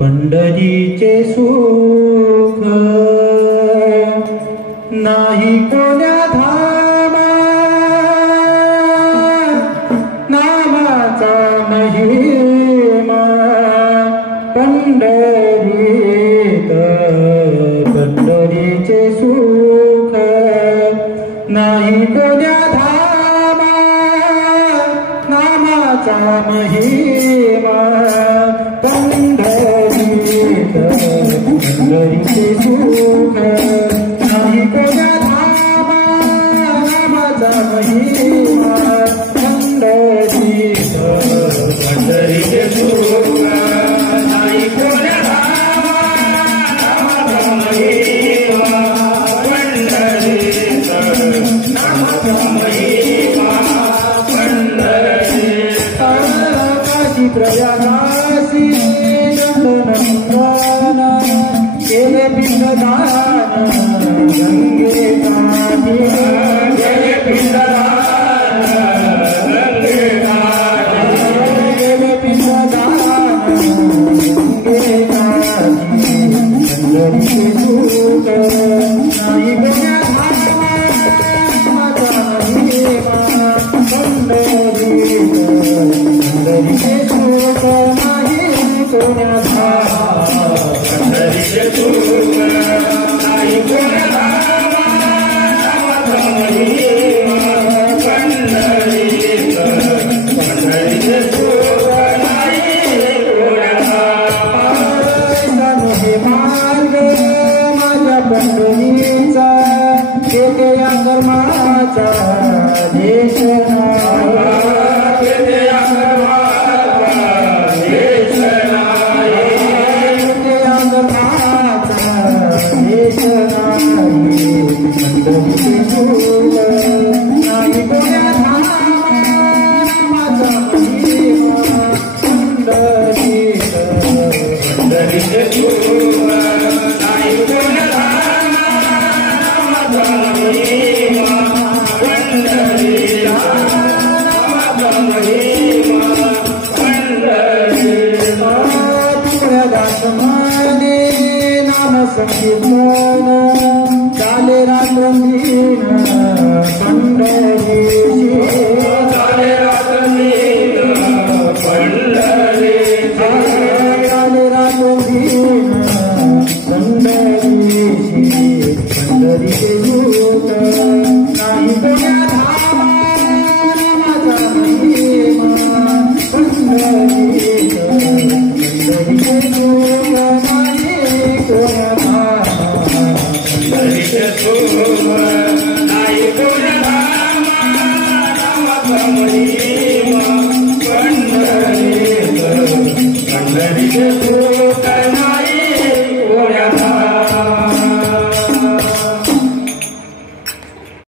पंढरीचे सुख नाही कोण्या धामा, नामाचा महिमा पंढरीत. पंढरीचे सुख नाही कोण्या धामा, नामाचा महिमा पंढरीत. पंढरीचे सुख नाही कोण्या धामा, नामाचा महिमा पंढरीत. पंढरीचे सुख नाही कोण्या धामा, नामाचा महिमा पंढरीत. नामाचा महिमा पंढरीत. काशी प्रयागासी नंदनंदन केले पिंडदान गंगे काठी. केले पिंडदान गंगे काठी. केले पिंडदान गंगे काठी. पंढरीचे सुख नाही कोण्या धामा, नामाचा महिमा पंढरीत. पंढरीचे सुख नाही कोण्या धामा, पंढरीचे सुख नाही कोण्या धामा, नामाचा महिमा पंढरीत. पंढरीचे सुख नाही कोण्या धामा. हे मार्ग माझ्या पंढरीचा येते या कर्माचा देश पंढरीचे सुख नाही कोण्या धामा, नामाचा महिमा पंढरीत. पंढरीचे सुख नाही कोण्या धामा, नामाचा महिमा पंढरीत. नामाचा महिमा पंढरीत. तुझ्या दासमाने नाम संकीर्तन चाले रात्रंदिन पंढरीची. चाले रात्रंदिन पंढरीची. चाले रात्रंदिन पंढरीची. पंढरीचे सुख नाही कोण्या धामा, नामाचा महिमा पंढरीत. पंढरीचे सुख नाही कोण्या धामा, पंढरीचे सुख नाही कोण्या धामा, नामाचा महिमा पंढरीत. पंढरीचे सुख